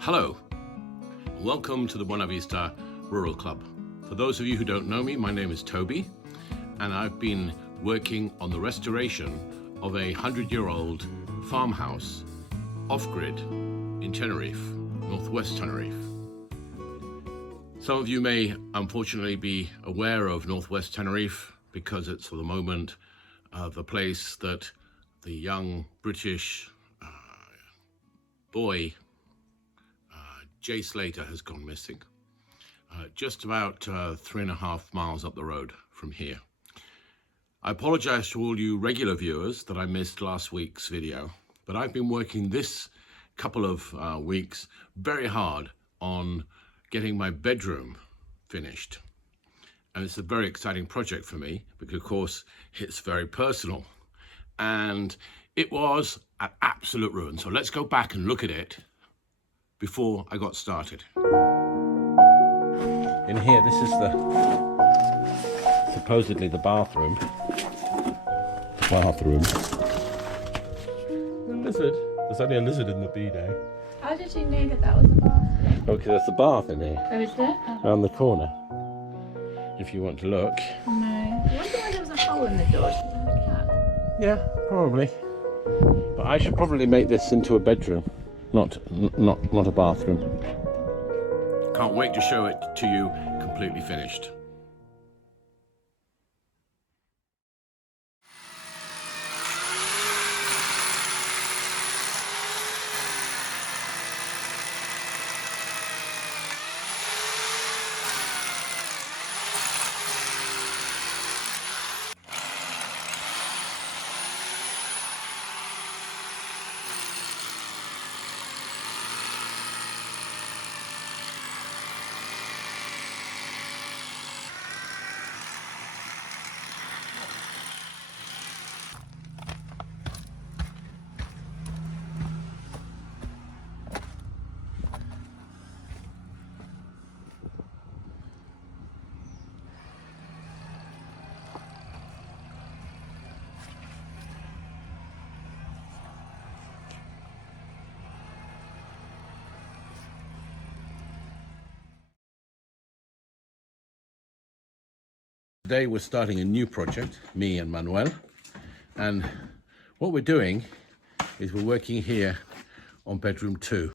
Hello, welcome to the Buenavista Rural Club. For those of you who don't know me, my name is Toby, and I've been working on the restoration of a 100-year-old farmhouse off-grid in Tenerife, North West Tenerife. Some of you may unfortunately be aware of North West Tenerife because it's for the moment the place that the young British boy 𝐮𝐬𝐮𝐴 has gone missing, just about 3.5 miles up the road from here. I apologize to all you regular viewers that I missed last week's video, but I've been working this couple of weeks very hard on getting my bedroom finished. And it's a very exciting project for me because, of course, it's very personal. And it was an absolute ruin. So let's go back and look at it before I got started. In here, this is supposedly the bathroom. A lizard. There's only a lizard in the bidet. How did you know that was a bathroom? Oh, because there's a bath in here. Oh, is there? Around the corner. If you want to look. No. I wonder why there was a hole in the door. Should we have a cat? Yeah, probably. But I should probably make this into a bedroom, not a bathroom. Can't wait to show it to you completely finished. Today we're starting a new project, me and Manuel, and what we're doing is we're working here on bedroom 2,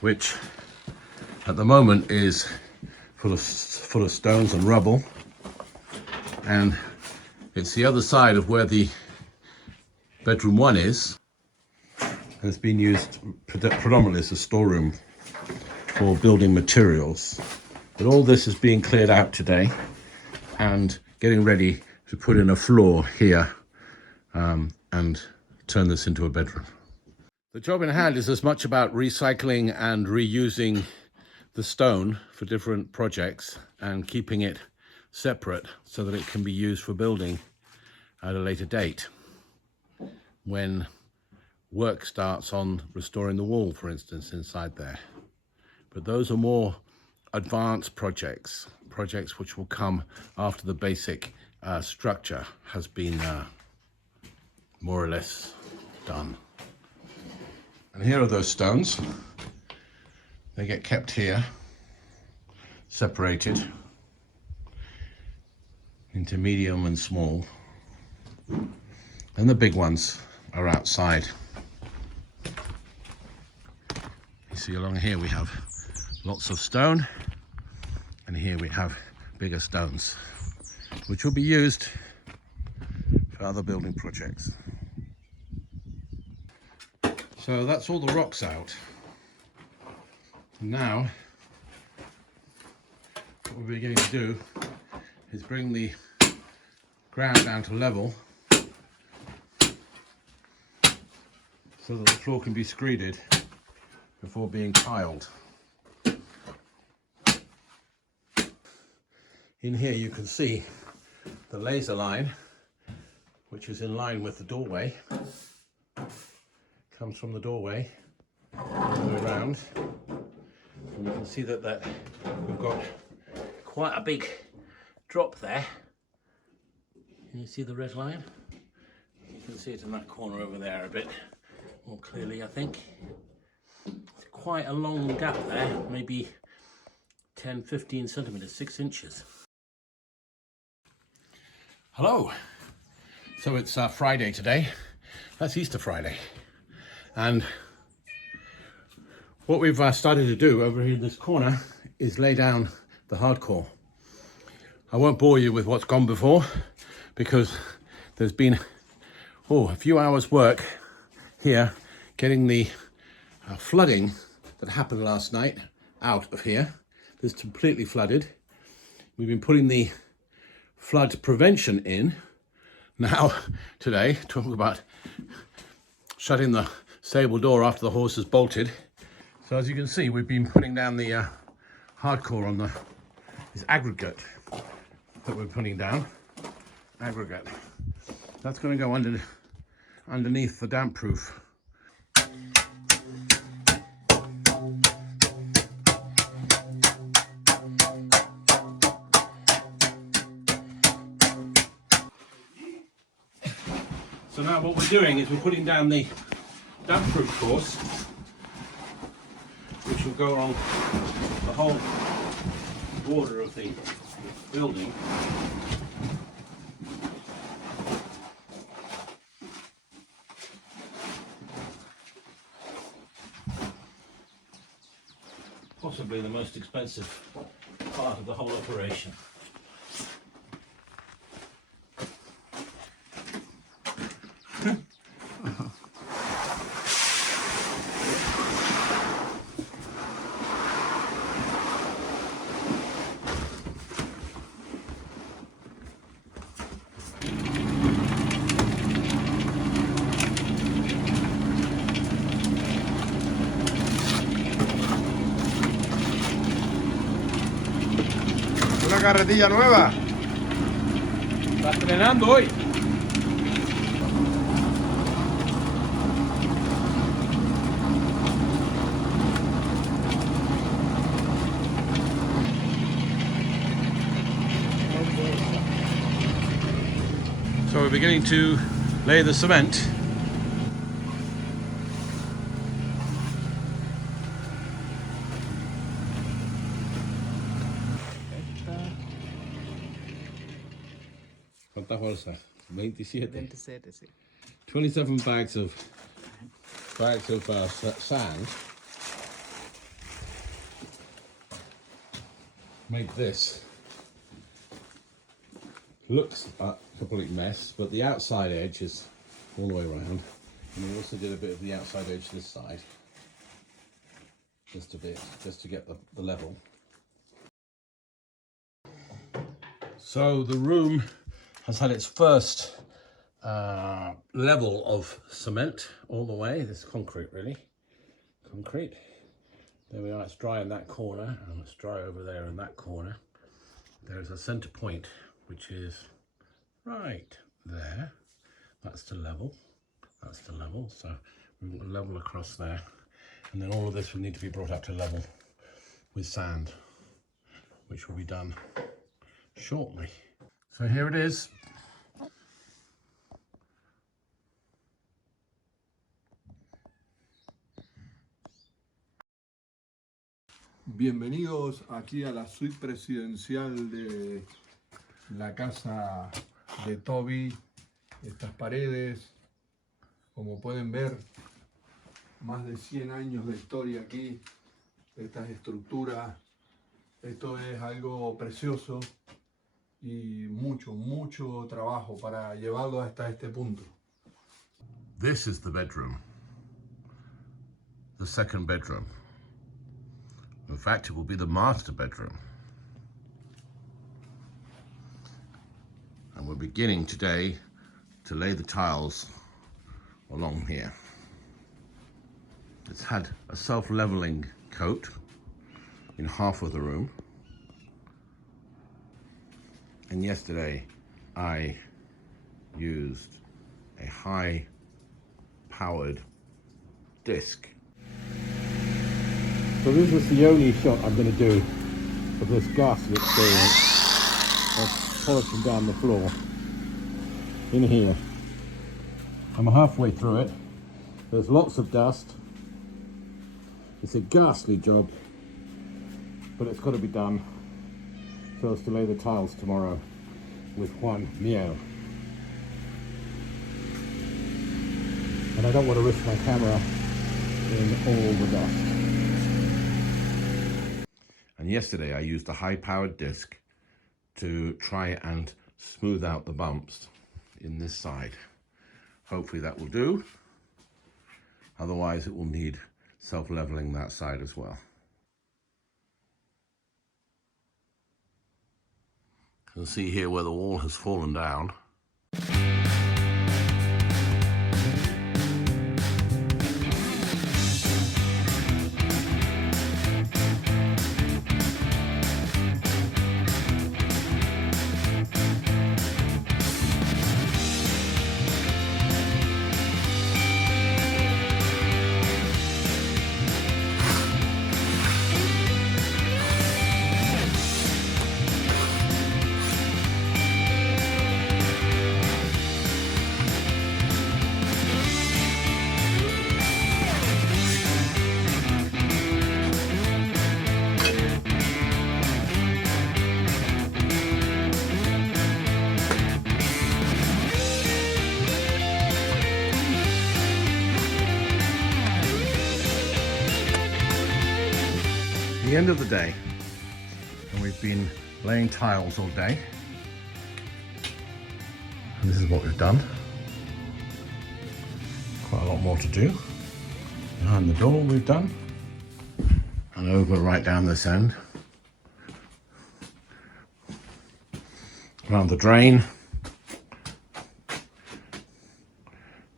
which at the moment is full of stones and rubble, and it's the other side of where the bedroom 1 is, and it's been used predominantly as a storeroom for building materials. But all this is being cleared out today and getting ready to put in a floor here and turn this into a bedroom. The job in hand is as much about recycling and reusing the stone for different projects and keeping it separate so that it can be used for building at a later date when work starts on restoring the wall, for instance, inside there. But those are more advanced projects which will come after the basic structure has been more or less done. And here are those stones. They get kept here, separated into medium and small, and the big ones are outside. You see along here we have lots of stone, and here we have bigger stones, which will be used for other building projects. So that's all the rocks out. Now, what we're beginning to do is bring the ground down to level so that the floor can be screeded before being tiled. In here you can see the laser line, which is in line with the doorway, comes from the doorway all the way around, and you can see that we've got quite a big drop there. Can you see the red line? You can see it in that corner over there a bit more clearly, I think. It's quite a long gap there, maybe 10, 15 centimeters, 6 inches. Hello. So it's Friday today. That's Easter Friday. And what we've started to do over here in this corner is lay down the hardcore. I won't bore you with what's gone before because there's been a few hours work here getting the flooding that happened last night out of here. This is completely flooded. We've been putting the flood prevention in. Now, today, talking about shutting the stable door after the horse is bolted. So as you can see, we've been putting down the hardcore on this aggregate that we're putting down. Aggregate. That's going to go underneath the damp proof. So now what we're doing is we're putting down the damp proof course, which will go along the whole border of the building. Possibly the most expensive part of the whole operation. Carretilla nueva. Está estrenando hoy. So we're beginning to lay the cement. ¿Cuántas bolsas? 27. 27, sí. 27 bags of sand. Made this. Looks a complete mess, but the outside edge is all the way around. And we also did a bit of the outside edge this side. Just a bit, just to get the level. So the room has had its first level of cement all the way. This is concrete, really. Concrete. There we are, it's dry in that corner, and it's dry over there in that corner. There's a center point, which is right there. That's the level. That's the level. So we want a level across there. And then all of this will need to be brought up to level with sand, which will be done shortly. So here it is. Bienvenidos aquí a la suite presidencial de la casa de Toby. Estas paredes, como pueden ver, más de 100 años de historia aquí. Estas estructuras, esto es algo precioso y mucho trabajo para llevarlo hasta este punto. This is the bedroom, the second bedroom. In fact, it will be the master bedroom. And we're beginning today to lay the tiles along here. It's had a self-leveling coat in half of the room. And yesterday I used a high-powered disc. So this is the only shot I'm going to do of this ghastly experience of polishing down the floor in here. I'm halfway through it. There's lots of dust. It's a ghastly job, but it's got to be done so as to lay the tiles tomorrow with 𝐮𝐬𝐮𝐚𝐥𝐿. And I don't want to risk my camera in all the dust. And yesterday I used a high-powered disc to try and smooth out the bumps in this side. Hopefully that will do. Otherwise it will need self-leveling that side as well. You can see here where the wall has fallen down. The end of the day, and we've been laying tiles all day, and this is what we've done. Quite a lot more to do. Behind the door we've done, and over right down this end, around the drain,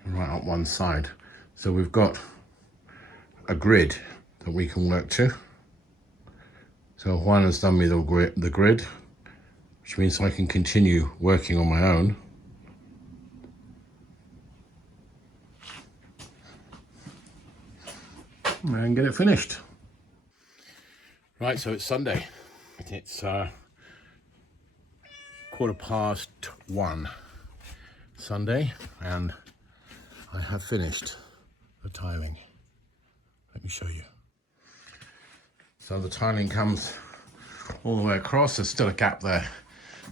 and right up one side. So we've got a grid that we can work to. So Juan has done me the grid, which means I can continue working on my own. And get it finished. Right, so it's Sunday. It's 1:15 Sunday, and I have finished the tiling. Let me show you. So the tiling comes all the way across. There's still a gap there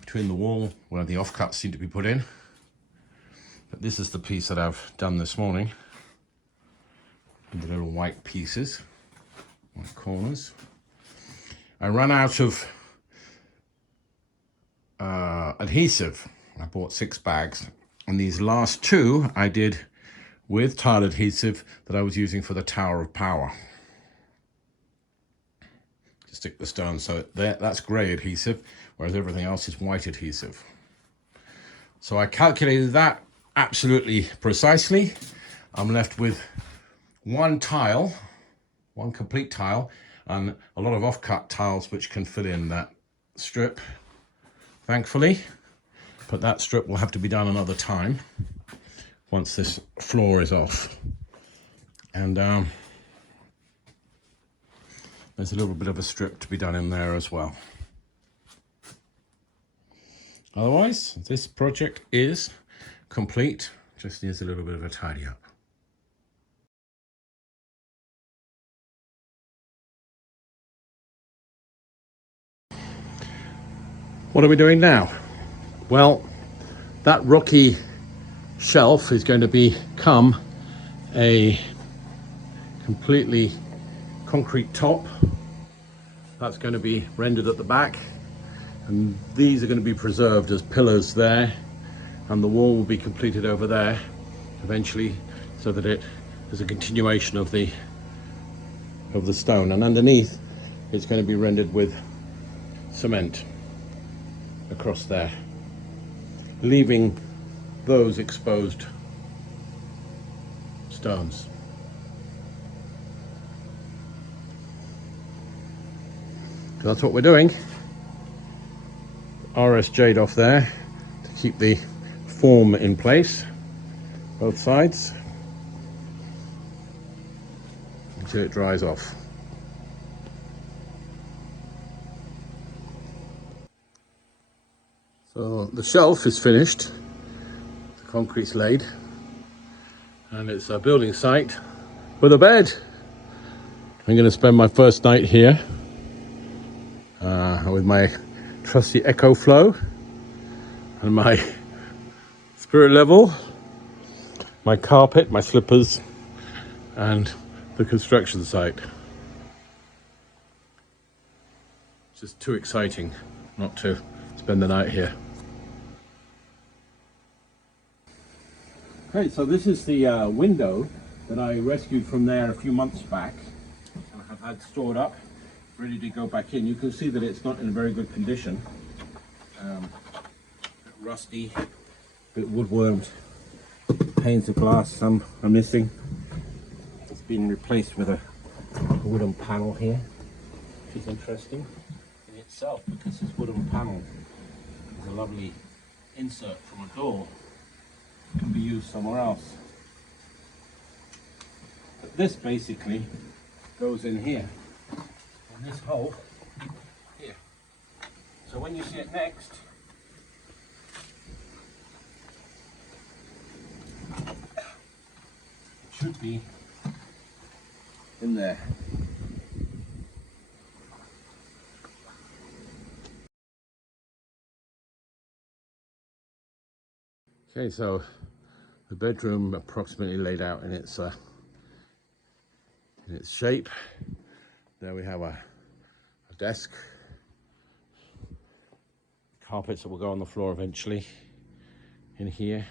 between the wall where the offcuts seem to be put in. But this is the piece that I've done this morning. With the little white pieces, white corners. I ran out of adhesive. I bought 6 bags. And these last 2 I did with tile adhesive that I was using for the Tower of Power. Stick the stone, so that's grey adhesive, whereas everything else is white adhesive. So I calculated that absolutely precisely. I'm left with 1 tile, 1 complete tile, and a lot of offcut tiles which can fill in that strip, thankfully. But that strip will have to be done another time once this floor is off. And there's a little bit of a strip to be done in there as well. Otherwise, this project is complete. Just needs a little bit of a tidy up. What are we doing now? Well, that rocky shelf is going to become a completely concrete top. That's going to be rendered at the back, and these are going to be preserved as pillars there, and the wall will be completed over there eventually, so that it is a continuation of the stone, and underneath it's going to be rendered with cement across there, leaving those exposed stones. So that's what we're doing. RSJ'd off there to keep the form in place, both sides, until it dries off. So the shelf is finished, the concrete's laid, And it's a building site with a bed. I'm going to spend my first night here with my trusty EcoFlow and my spirit level, my carpet, my slippers, and the construction site. It's just too exciting not to spend the night here. Okay, so this is the window that I rescued from there a few months back. I have had stored up, ready to go back in. You can see that it's not in very good condition. A bit rusty, a bit woodwormed, panes of glass, some are missing. It's been replaced with a wooden panel here, which is interesting in itself because this wooden panel is a lovely insert from a door. Can be used somewhere else. But this basically goes in here, in this hole here. So when you see it next, it should be in there. Okay, so the bedroom approximately laid out in its shape. There we have a desk, carpets that will go on the floor eventually in here,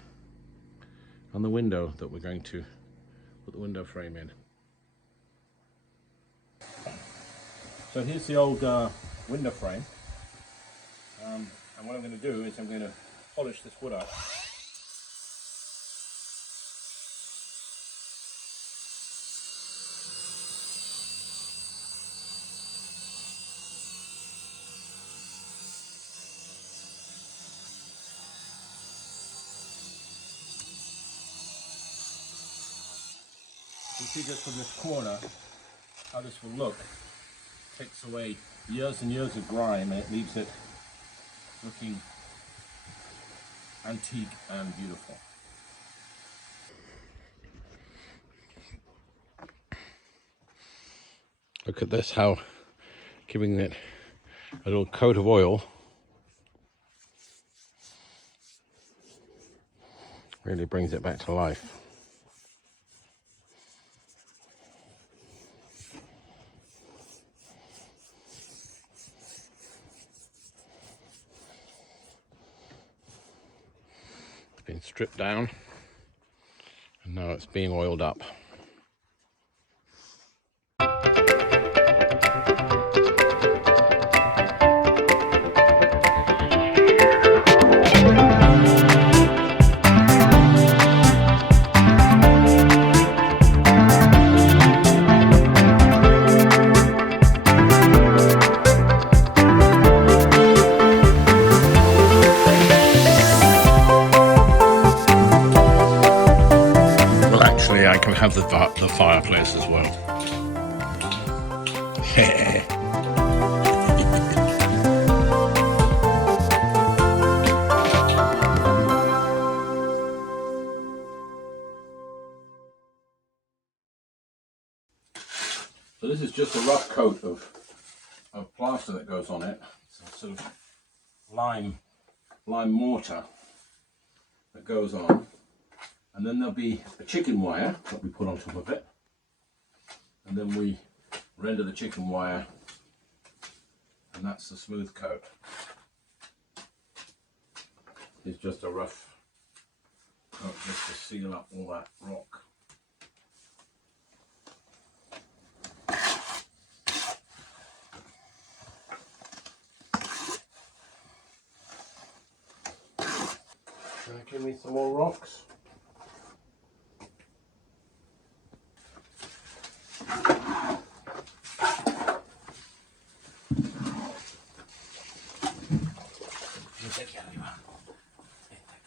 and the window that we're going to put the window frame in. So here's the old window frame, and what I'm going to do is I'm going to polish this wood up. You see just from this corner how this will look. It takes away years and years of grime and it leaves it looking antique and beautiful. Look at this, how giving it a little coat of oil really brings it back to life. Been stripped down and now it's being oiled up. I can have the fireplace as well. So this is just a rough coat of plaster that goes on it. It's a sort of lime mortar that goes on. And then there'll be a chicken wire that we put on top of it. And then we render the chicken wire. And that's the smooth coat. It's just a rough coat just to seal up all that rock. Give me some more rocks.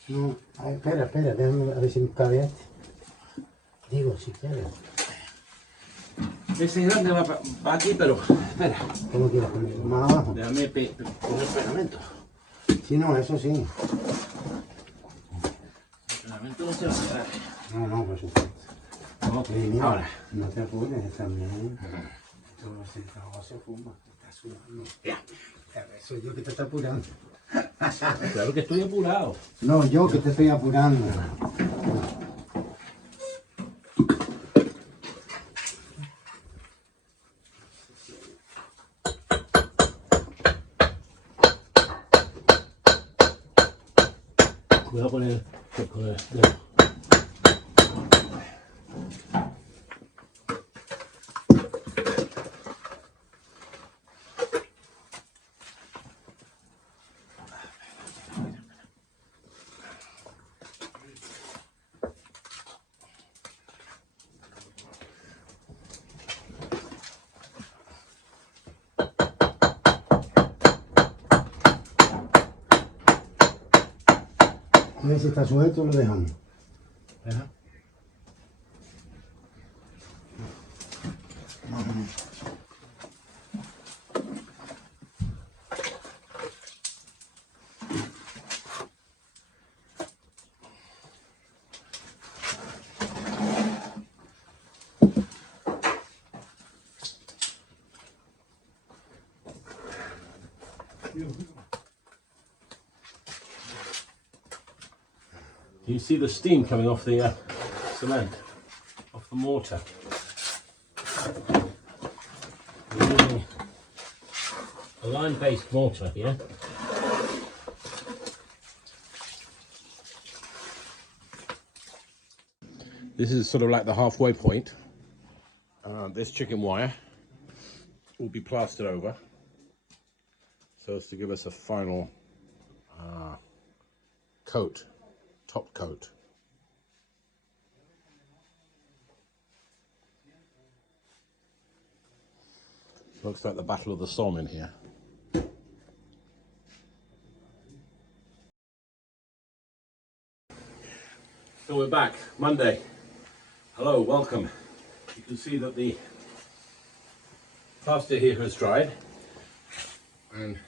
No, espera, déjame a ver si me cabe este. Digo, si cabe. Ese grande va aquí, pero espera. ¿Cómo quieras ponerlo? Más abajo. Déjame poner pegamento. Si no, eso sí. El pegamento no se va a quedar. No, no, por supuesto. Ok, Mira, ahora. no te apures también. Todo ese trabajo se fuma, está sudando. Ya, soy yo que te está apurando. Claro que estoy apurado. No, yo que te estoy apurando. Cuidado con el dedo. A ver si está suelto, lo dejamos. Ajá. Do you see the steam coming off the cement, off the mortar? We're using a lime-based mortar here. This is sort of like the halfway point. This chicken wire will be plastered over so as to give us a final coat, top coat. Looks like the Battle of the Somme in here. So we're back, Monday. Hello, welcome. You can see that the plaster here has dried. And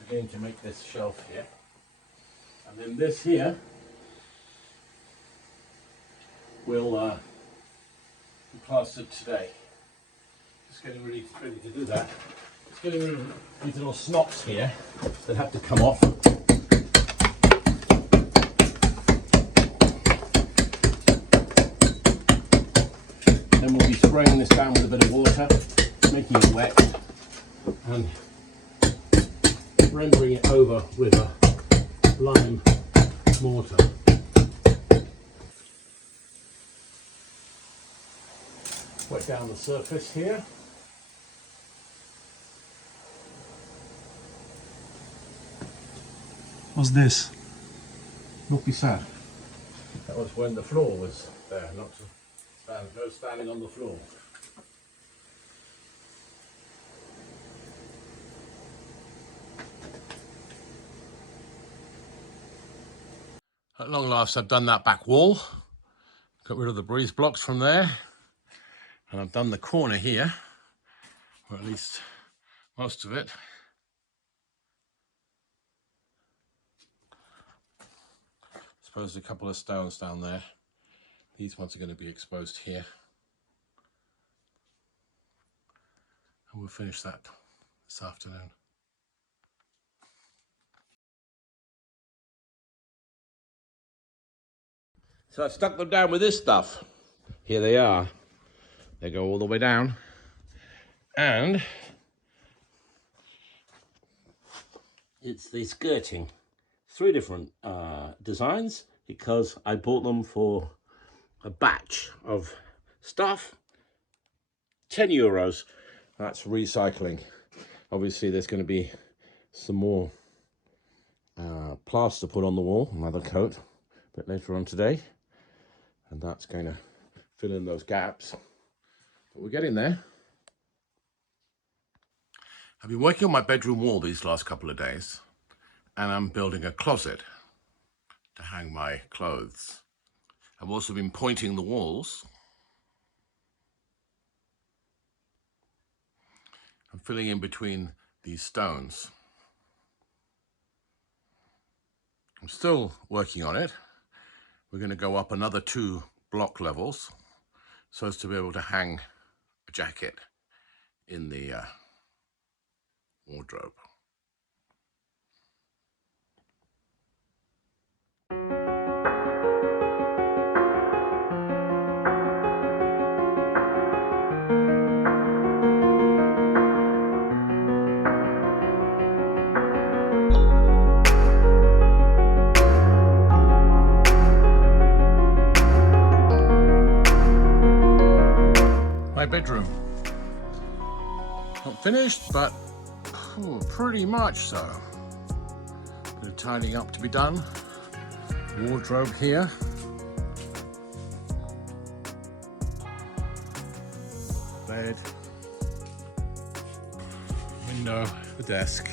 we're going to make this shelf here. And then this here will be plastered today. Just getting ready to do that. Just getting rid of these little snops here that have to come off. Then we'll be spraying this down with a bit of water, making it wet, and rendering it over with a lime mortar. Wet down the surface here. What's this? Don't be sad. That was when the floor was there, not to stand, no standing on the floor. At long last, I've done that back wall. Got rid of the breeze blocks from there. And I've done the corner here, or at least most of it. Suppose a couple of stones down there. These ones are going to be exposed here. And we'll finish that this afternoon. So I stuck them down with this stuff. Here they are. They go all the way down. And it's the skirting. 3 different designs because I bought them for a batch of stuff. €10. That's recycling. Obviously there's going to be some more plaster put on the wall, another coat, a bit later on today. And that's going to fill in those gaps. But we're getting there. I've been working on my bedroom wall these last couple of days, and I'm building a closet to hang my clothes. I've also been pointing the walls. I'm filling in between these stones. I'm still working on it, We're going to go up another 2 block levels so as to be able to hang a jacket in the wardrobe. My bedroom. Not finished, but pretty much so. Bit of tidying up to be done. Wardrobe here. Bed. Window, the desk.